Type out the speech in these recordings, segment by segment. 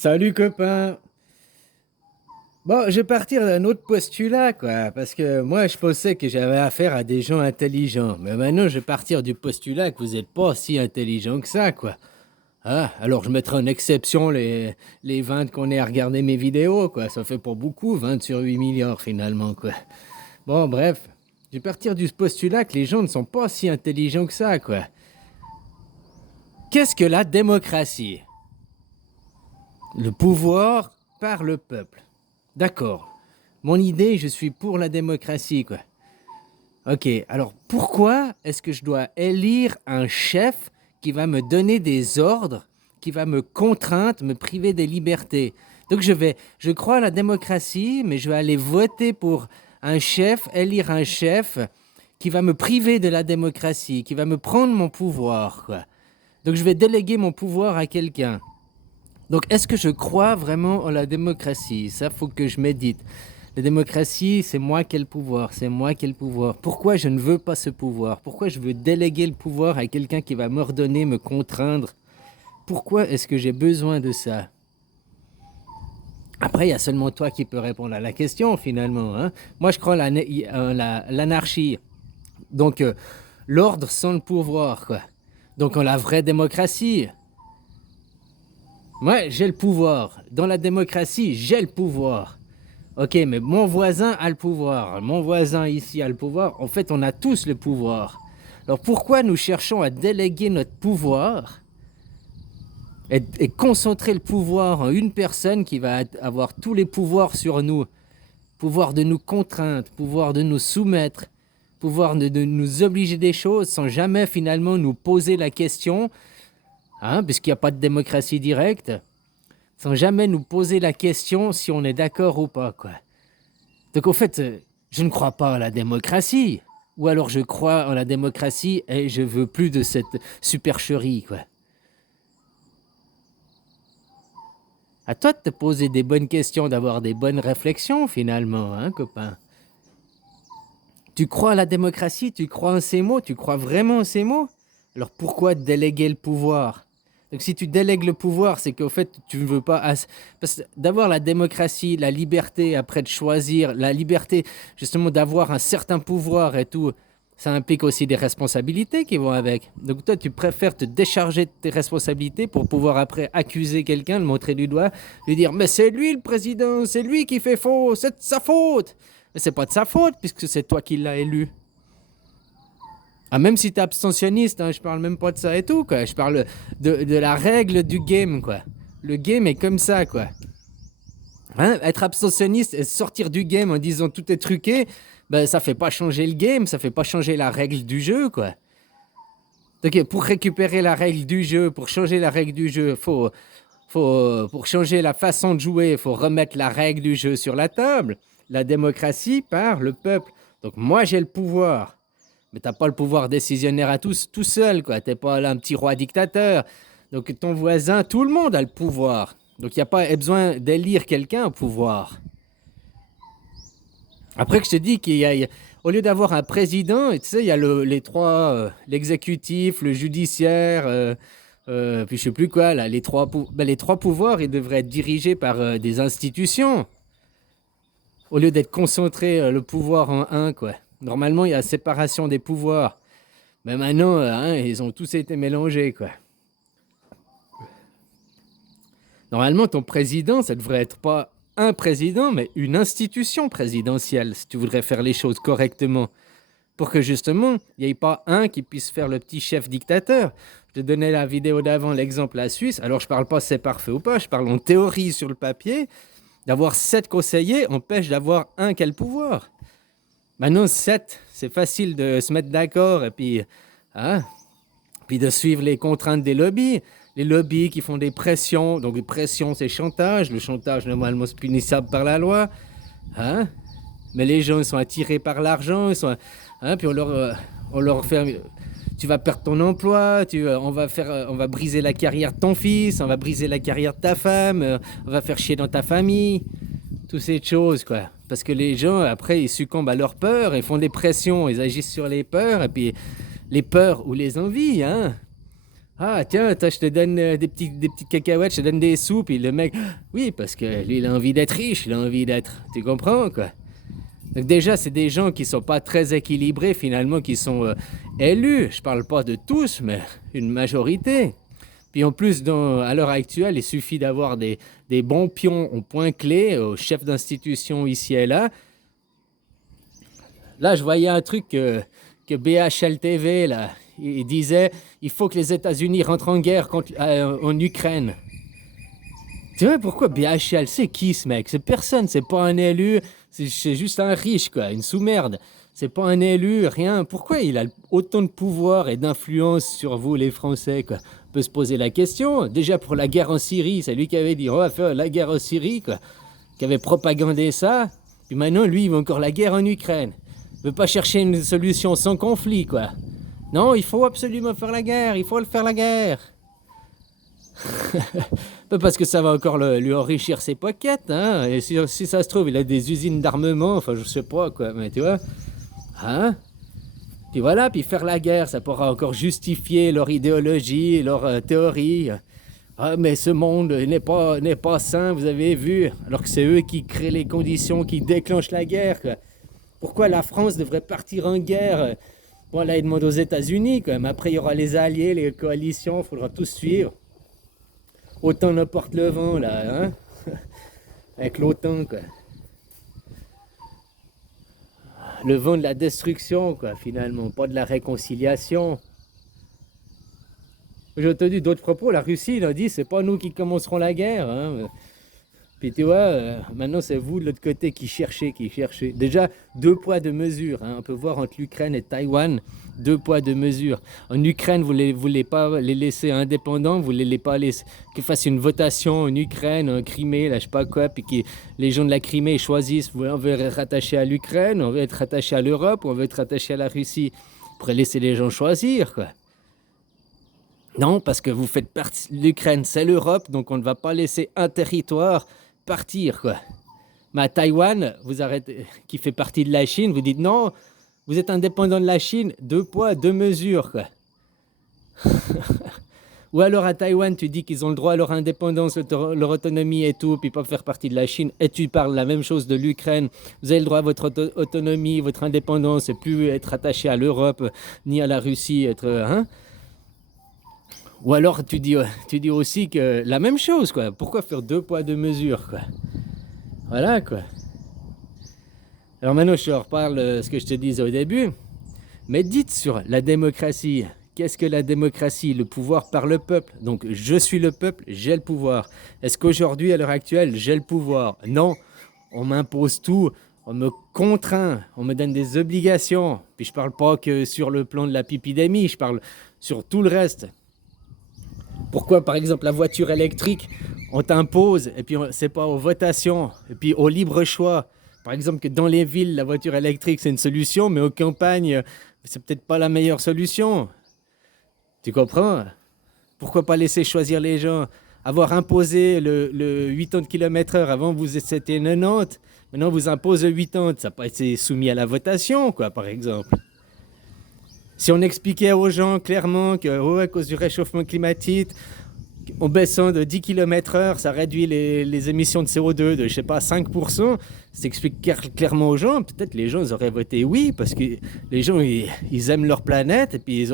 Salut copain. Bon, je vais partir d'un autre postulat, quoi, parce que moi, je pensais que j'avais affaire à des gens intelligents, mais maintenant, je vais partir du postulat que vous n'êtes pas si intelligent que ça, quoi. Ah, alors je mettrai en exception les 20 qu'on est à regarder mes vidéos, quoi. Ça fait pas beaucoup, 20 sur 8 milliards finalement, quoi. Bon, bref, je vais partir du postulat que les gens ne sont pas si intelligents que ça, quoi. Qu'est-ce que la démocratie? Le pouvoir par le peuple. D'accord. Mon idée, je suis pour la démocratie, quoi. Ok, alors pourquoi est-ce que je dois élire un chef qui va me donner des ordres, qui va me contraindre, me priver des libertés? Donc je crois à la démocratie, mais je vais aller voter pour un chef, élire un chef qui va me priver de la démocratie, qui va me prendre mon pouvoir, quoi. Donc je vais déléguer mon pouvoir à quelqu'un. Donc, est-ce que je crois vraiment en la démocratie? Ça, faut que je médite. La démocratie, c'est moi qui ai le pouvoir, c'est moi qui ai le pouvoir. Pourquoi je ne veux pas ce pouvoir? Pourquoi je veux déléguer le pouvoir à quelqu'un qui va m'ordonner, me contraindre? Pourquoi est-ce que j'ai besoin de ça? Après, il y a seulement toi qui peux répondre à la question, finalement, hein. Moi, je crois en l'anarchie. Donc, l'ordre sans le pouvoir, quoi. Donc, en la vraie démocratie. Moi, j'ai le pouvoir. Dans la démocratie, j'ai le pouvoir. Ok, mais mon voisin a le pouvoir. Mon voisin ici a le pouvoir. En fait, on a tous le pouvoir. Alors pourquoi nous cherchons à déléguer notre pouvoir et concentrer le pouvoir en une personne qui va avoir tous les pouvoirs sur nous? Pouvoir de nous contraindre, pouvoir de nous soumettre, pouvoir de nous obliger des choses sans jamais finalement nous poser la question, hein, puisqu'il n'y a pas de démocratie directe, sans jamais nous poser la question si on est d'accord ou pas, quoi. Donc au fait, je ne crois pas à la démocratie. Ou alors je crois en la démocratie et je veux plus de cette supercherie, quoi. À toi de te poser des bonnes questions, d'avoir des bonnes réflexions, finalement, hein, copain. Tu crois à la démocratie, tu crois en ces mots, tu crois vraiment en ces mots? Alors pourquoi déléguer le pouvoir? Donc si tu délègues le pouvoir, c'est qu'au fait, tu ne veux pas... Parce que d'avoir la démocratie, la liberté après de choisir, la liberté justement d'avoir un certain pouvoir et tout, ça implique aussi des responsabilités qui vont avec. Donc toi, tu préfères te décharger de tes responsabilités pour pouvoir après accuser quelqu'un, le montrer du doigt, lui dire «Mais c'est lui le président, c'est lui qui fait faux, c'est de sa faute!» Mais c'est pas de sa faute puisque c'est toi qui l'as élu. Ah, même si t'es abstentionniste, hein, je parle même pas de ça et tout, quoi. Je parle de la règle du game, quoi. Le game est comme ça, quoi. Hein, être abstentionniste et sortir du game en disant tout est truqué, ben ça fait pas changer le game, ça fait pas changer la règle du jeu, quoi. Donc pour récupérer la règle du jeu, pour changer la règle du jeu, pour changer la façon de jouer, il faut remettre la règle du jeu sur la table. La démocratie par le peuple. Donc moi j'ai le pouvoir. Mais t'as pas le pouvoir décisionnaire à tous tout seul, quoi. T'es pas là un petit roi dictateur. Donc ton voisin, tout le monde a le pouvoir. Donc il n'y a pas besoin d'élire quelqu'un au pouvoir. Après que je te dis au lieu d'avoir un président, tu sais, il y a les trois, l'exécutif, le judiciaire, puis je sais plus quoi, là, les trois pouvoirs, ils devraient être dirigés par des institutions, au lieu d'être concentré le pouvoir en un, quoi. Normalement, il y a séparation des pouvoirs. Mais maintenant, hein, ils ont tous été mélangés, quoi. Normalement, ton président, ça devrait être pas un président, mais une institution présidentielle, si tu voudrais faire les choses correctement. Pour que justement, il n'y ait pas un qui puisse faire le petit chef dictateur. Je te donnais la vidéo d'avant, l'exemple la Suisse. Alors, je parle pas si c'est parfait ou pas, je parle en théorie sur le papier. D'avoir 7 conseillers empêche d'avoir un qui a le pouvoir. Maintenant, 7, c'est facile de se mettre d'accord et puis, hein, puis de suivre les contraintes des lobbies. Les lobbies qui font des pressions. Donc, les pressions, c'est chantage. Le chantage, normalement, c'est punissable par la loi. Hein? Mais les gens, ils sont attirés par l'argent. Ils sont, hein, puis on leur fait... Tu vas perdre ton emploi, on va briser la carrière de ton fils, on va briser la carrière de ta femme, on va faire chier dans ta famille. Toutes ces choses, quoi. Parce que les gens, après, ils succombent à leurs peurs, ils font des pressions, ils agissent sur les peurs, et puis les peurs ou les envies, hein. Ah, tiens, toi, je te donne des petites cacahuètes, je te donne des sous, puis le mec, oui, parce que lui, il a envie d'être riche, il a envie d'être. Tu comprends, quoi? Donc, déjà, c'est des gens qui sont pas très équilibrés, finalement, qui sont élus. Je parle pas de tous, mais une majorité. Puis en plus, à l'heure actuelle, il suffit d'avoir des bons pions au point clé, au chef d'institution ici et là. Là, je voyais un truc que BHL TV, là, il disait il faut que les États-Unis rentrent en guerre en Ukraine. Tu vois pourquoi BHL, c'est qui ce mec? C'est personne, c'est pas un élu, c'est juste un riche, quoi, une sous-merde. C'est pas un élu, rien. Pourquoi il a autant de pouvoir et d'influence sur vous, les Français, quoi? On peut se poser la question. Déjà pour la guerre en Syrie, c'est lui qui avait dit on va faire la guerre en Syrie, quoi, qui avait propagandé ça. Puis maintenant, lui, il veut encore la guerre en Ukraine. Il veut pas chercher une solution sans conflit, quoi. Non, il faut absolument faire la guerre, il faut le faire la guerre. Parce que ça va encore lui enrichir ses pockets, hein. Et si ça se trouve, il a des usines d'armement, enfin je sais pas quoi, mais tu vois. Hein? Puis voilà, puis faire la guerre, ça pourra encore justifier leur idéologie, leur théorie. Ah, mais ce monde n'est pas sain, vous avez vu, alors que c'est eux qui créent les conditions qui déclenchent la guerre, quoi. Pourquoi la France devrait partir en guerre? Bon, là, il demande aux États-Unis, quand même. Après, il y aura les alliés, les coalitions, il faudra tous suivre. Autant n'importe le vent, là, hein? Avec l'OTAN, quoi. Le vent de la destruction, quoi, finalement, pas de la réconciliation. J'ai entendu d'autres propos, la Russie, il a dit, c'est pas nous qui commencerons la guerre, hein. Puis tu vois, maintenant c'est vous de l'autre côté qui cherchez, qui cherchez. Déjà, deux poids, deux mesures, hein. On peut voir entre l'Ukraine et Taïwan, deux poids, deux mesures. En Ukraine, vous ne voulez pas les laisser indépendants, vous ne voulez pas laisser qu'ils fassent une votation en Ukraine, en Crimée, là je sais pas quoi, puis que les gens de la Crimée choisissent, on veut être rattaché à l'Ukraine, on veut être rattaché à l'Europe, on veut être rattaché à la Russie. Vous pourrez laisser les gens choisir, quoi. Non, parce que vous faites partie de l'Ukraine, c'est l'Europe, donc on ne va pas laisser un territoire partir, quoi. Mais à Taïwan, vous arrêtez, qui fait partie de la Chine, vous dites non, vous êtes indépendant de la Chine, deux poids, deux mesures, quoi. Ou alors à Taïwan, tu dis qu'ils ont le droit à leur indépendance, leur autonomie et tout, puis pas faire partie de la Chine, et tu parles la même chose de l'Ukraine. Vous avez le droit à votre autonomie, votre indépendance, et plus être attaché à l'Europe, ni à la Russie, être... Hein. Ou alors tu dis aussi que la même chose, quoi. Pourquoi faire deux poids, deux mesures, quoi. Voilà, quoi. Alors maintenant, je reparle de ce que je te disais au début. Médite sur la démocratie. Qu'est-ce que la démocratie? Le pouvoir par le peuple. Donc, je suis le peuple, j'ai le pouvoir. Est-ce qu'aujourd'hui, à l'heure actuelle, j'ai le pouvoir? Non. On m'impose tout. On me contraint. On me donne des obligations. Puis je parle pas que sur le plan de la pipidémie. Je parle sur tout le reste. Pourquoi, par exemple, la voiture électrique, on t'impose, et puis c'est pas aux votations, et puis au libre choix. Par exemple, que dans les villes, la voiture électrique, c'est une solution, mais aux campagnes, c'est peut-être pas la meilleure solution. Tu comprends? Pourquoi pas laisser choisir les gens? Avoir imposé le 80 km/h, avant c'était 90, maintenant vous imposez 80, ça n'a pas été soumis à la votation, quoi, par exemple. Si on expliquait aux gens clairement que, à cause du réchauffement climatique, en baissant de 10 km/h, ça réduit les émissions de CO2 de, je sais pas, 5%, ça explique clairement aux gens, peut-être les gens ils auraient voté oui, parce que les gens, ils aiment leur planète, et puis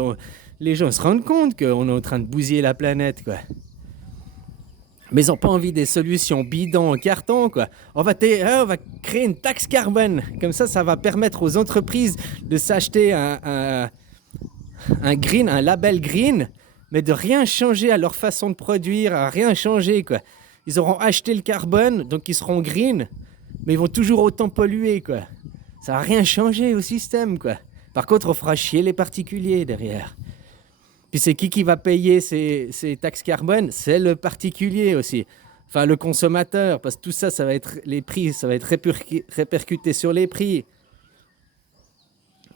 les gens se rendent compte qu'on est en train de bousiller la planète, quoi. Mais ils n'ont pas envie des solutions bidons en carton, quoi. On va créer une taxe carbone, comme ça va permettre aux entreprises de s'acheter un label green, mais de rien changer à leur façon de produire, à rien changer, quoi. Ils auront acheté le carbone, donc ils seront green, mais ils vont toujours autant polluer, quoi. Ça n'a rien changé au système, quoi. Par contre, on fera chier les particuliers derrière. Puis c'est qui va payer ces taxes carbone? C'est le particulier aussi. Enfin, le consommateur, parce que tout ça, ça va être les prix, ça va être répercuté sur les prix.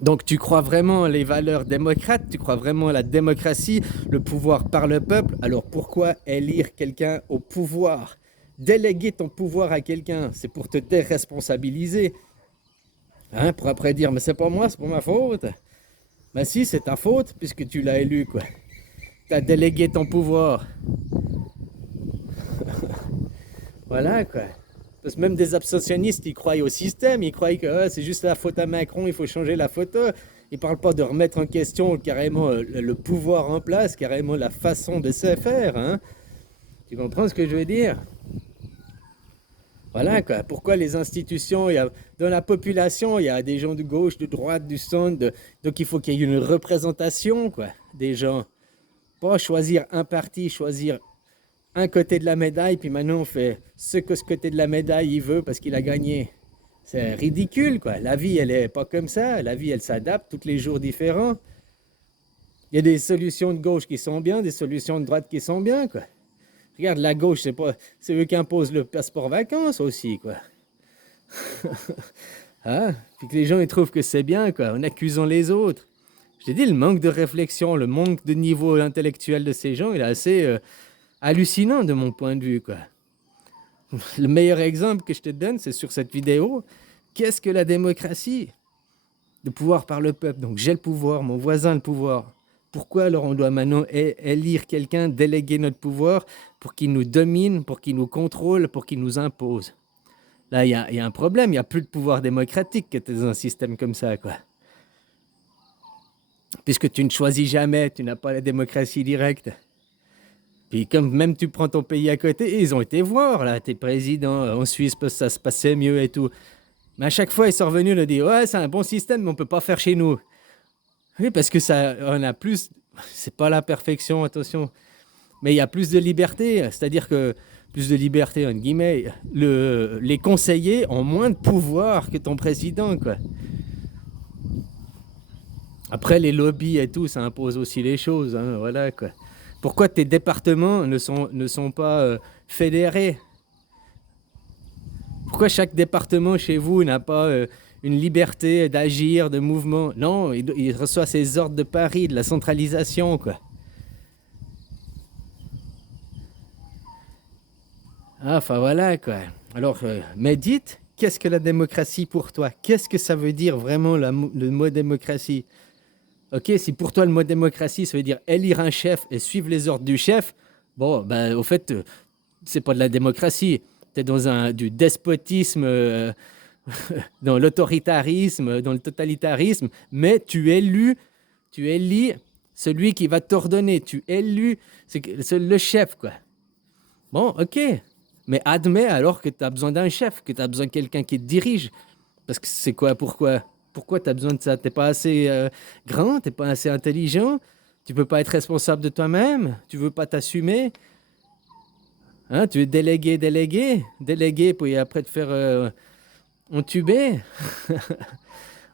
Donc tu crois vraiment les valeurs démocrates, tu crois vraiment la démocratie, le pouvoir par le peuple, alors pourquoi élire quelqu'un au pouvoir? Déléguer ton pouvoir à quelqu'un, c'est pour te déresponsabiliser. Hein, pour après dire, mais c'est pas moi, c'est pas ma faute. Ben si, c'est ta faute, puisque tu l'as élu, quoi. Tu as délégué ton pouvoir. Voilà quoi. Parce que même des abstentionnistes, ils croient au système, ils croient que c'est juste la faute à Macron, il faut changer la photo. Ils ne parlent pas de remettre en question carrément le pouvoir en place, carrément la façon de se faire. Hein. Tu comprends ce que je veux dire? Voilà quoi. Pourquoi les institutions, dans la population, il y a des gens de gauche, de droite, du centre, donc il faut qu'il y ait une représentation quoi, des gens. Pas choisir un parti, choisir un côté de la médaille, puis maintenant on fait ce que ce côté de la médaille il veut parce qu'il a gagné. C'est ridicule, quoi. La vie, elle est pas comme ça. La vie, elle s'adapte tous les jours différents. Il y a des solutions de gauche qui sont bien, des solutions de droite qui sont bien, quoi. Regarde, la gauche, c'est eux qui imposent le passeport vacances aussi, quoi. Hein? Puis que les gens ils trouvent que c'est bien, quoi, en accusant les autres. Je t'ai dit, le manque de réflexion, le manque de niveau intellectuel de ces gens, il est assez hallucinant de mon point de vue, quoi. Le meilleur exemple que je te donne, c'est sur cette vidéo. Qu'est-ce que la démocratie? Le pouvoir par le peuple. Donc j'ai le pouvoir, mon voisin a le pouvoir. Pourquoi alors on doit maintenant élire quelqu'un, déléguer notre pouvoir pour qu'il nous domine, pour qu'il nous contrôle, pour qu'il nous impose? Là, il y a un problème, il n'y a plus de pouvoir démocratique que dans un système comme ça, quoi. Puisque tu ne choisis jamais, tu n'as pas la démocratie directe. Puis comme même tu prends ton pays à côté, ils ont été voir, là, tes présidents en Suisse, parce que ça se passait mieux et tout. Mais à chaque fois, ils sont revenus nous dire, ouais, c'est un bon système, mais on ne peut pas faire chez nous. Oui, parce que ça, on a plus, c'est pas la perfection, attention, mais il y a plus de liberté, c'est-à-dire que, plus de liberté, entre guillemets, les conseillers ont moins de pouvoir que ton président, quoi. Après, les lobbies et tout, ça impose aussi les choses, hein, voilà, quoi. Pourquoi tes départements ne sont pas fédérés? Pourquoi chaque département chez vous n'a pas une liberté d'agir, de mouvement? Non, il reçoit ses ordres de Paris, de la centralisation, quoi. Ah, enfin voilà, quoi. Alors, médite, qu'est-ce que la démocratie pour toi? Qu'est-ce que ça veut dire vraiment le mot démocratie? Ok, si pour toi le mot démocratie, ça veut dire élire un chef et suivre les ordres du chef, bon, ben, au fait, c'est pas de la démocratie. Tu es dans du despotisme, dans l'autoritarisme, dans le totalitarisme, mais tu élis celui qui va t'ordonner. Tu élis c'est le chef, quoi. Bon, ok. Mais admets alors que tu as besoin d'un chef, que tu as besoin de quelqu'un qui te dirige. Parce que c'est quoi, pourquoi? Pourquoi tu as besoin de ça? T'es pas assez grand, t'es pas assez intelligent, tu peux pas être responsable de toi-même, tu veux pas t'assumer. Hein, tu veux déléguer, puis après te faire entuber.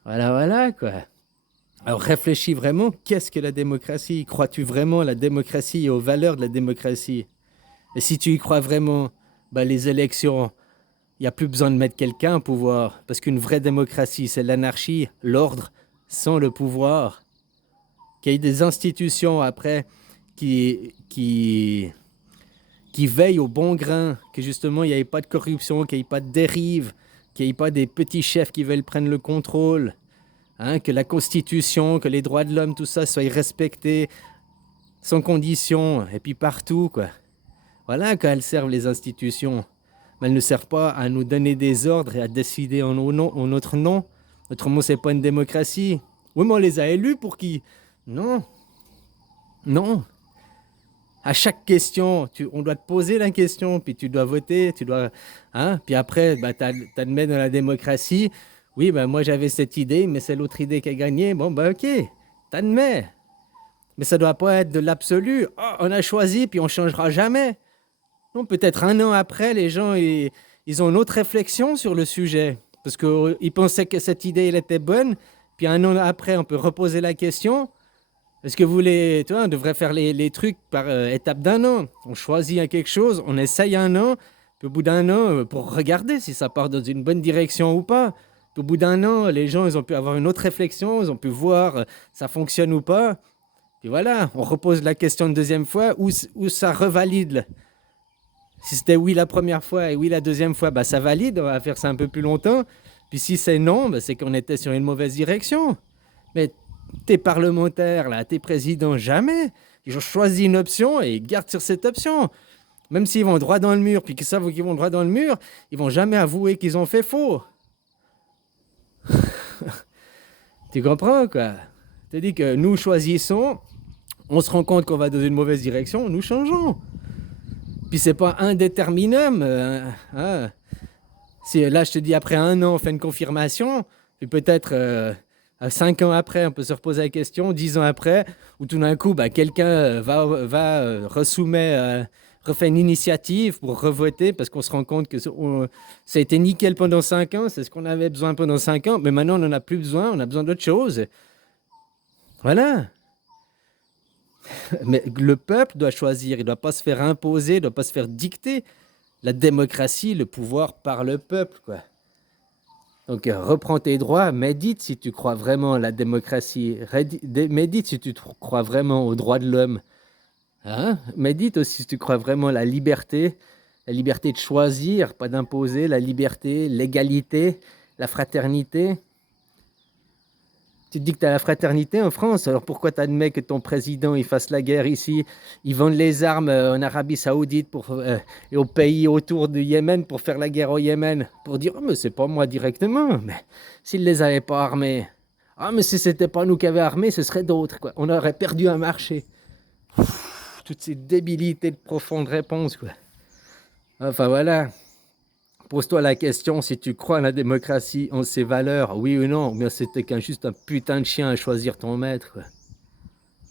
Voilà, quoi. Alors réfléchis vraiment, qu'est-ce que la démocratie? Crois-tu vraiment à la démocratie et aux valeurs de la démocratie? Et si tu y crois vraiment, ben, les élections, il n'y a plus besoin de mettre quelqu'un au pouvoir, parce qu'une vraie démocratie, c'est l'anarchie, l'ordre, sans le pouvoir. Qu'il y ait des institutions après qui veillent au bon grain, que justement il n'y ait pas de corruption, qu'il n'y ait pas de dérive, qu'il n'y ait pas des petits chefs qui veulent prendre le contrôle, hein, que la Constitution, que les droits de l'homme, tout ça soient respectés sans condition, et puis partout, quoi. Voilà quand elles servent les institutions. Mais elles ne servent pas à nous donner des ordres et à décider en notre nom. Autrement, c'est pas une démocratie. Oui, mais on les a élus pour qui? Non, non. À chaque question, on doit te poser la question, puis tu dois voter, hein? Puis après, bah, t'admets dans la démocratie, oui, bah, moi j'avais cette idée, mais c'est l'autre idée qui a gagné. Bon, bah ok, t'admets. Mais ça doit pas être de l'absolu. Oh, on a choisi, puis on changera jamais. Non, peut-être un an après, les gens, ils ont une autre réflexion sur le sujet. Parce qu'ils pensaient que cette idée, elle était bonne. Puis un an après, on peut reposer la question. Est-ce que vous voulez, tu vois, on devrait faire les trucs par étape d'un an. On choisit quelque chose, on essaye un an. Puis au bout d'un an, pour regarder si ça part dans une bonne direction ou pas. Puis au bout d'un an, les gens, ils ont pu avoir une autre réflexion. Ils ont pu voir ça fonctionne ou pas. Puis voilà, on repose la question une deuxième fois ou ça revalide. Si c'était oui la première fois et oui la deuxième fois, bah ça valide, on va faire ça un peu plus longtemps. Puis si c'est non, bah c'est qu'on était sur une mauvaise direction. Mais tes parlementaires, là, tes présidents, jamais. Ils ont choisi une option et ils gardent sur cette option. Même s'ils vont droit dans le mur, puis qu'ils savent qu'ils vont droit dans le mur, ils vont jamais avouer qu'ils ont fait faux. Tu comprends, quoi? Je te dis que nous choisissons, on se rend compte qu'on va dans une mauvaise direction, nous changeons. Puis c'est pas un déterminum. Hein. Si là, je te dis, après 1 an, on fait une confirmation, puis peut-être 5 ans après, on peut se reposer la question, 10 ans après, où tout d'un coup, quelqu'un refait une initiative pour revoter, parce qu'on se rend compte que ça a été nickel pendant 5 ans, c'est ce qu'on avait besoin pendant 5 ans, mais maintenant, on n'en a plus besoin, on a besoin d'autre chose. Voilà. Mais le peuple doit choisir, il ne doit pas se faire imposer, il ne doit pas se faire dicter. La démocratie, le pouvoir par le peuple, quoi. Donc, reprends tes droits, médite si tu crois vraiment à la démocratie, médite si tu crois vraiment aux droits de l'homme. Hein? Médite aussi si tu crois vraiment à la liberté de choisir, pas d'imposer, la liberté, l'égalité, la fraternité. Tu te dis que tu as la fraternité en France, alors pourquoi tu admets que ton président il fasse la guerre ici, ils vendent les armes en Arabie Saoudite et aux pays autour du Yémen pour faire la guerre au Yémen, pour dire « Oh, mais c'est pas moi directement, mais s'ils ne les avaient pas armés, ah, mais si c'était pas nous qui avions armés, ce serait d'autres, quoi. On aurait perdu un marché. » Toutes ces débilités de profonde réponse, quoi. Enfin voilà. Pose-toi la question si tu crois en la démocratie, en ses valeurs, oui ou non, ou bien c'était juste un putain de chien à choisir ton maître, quoi.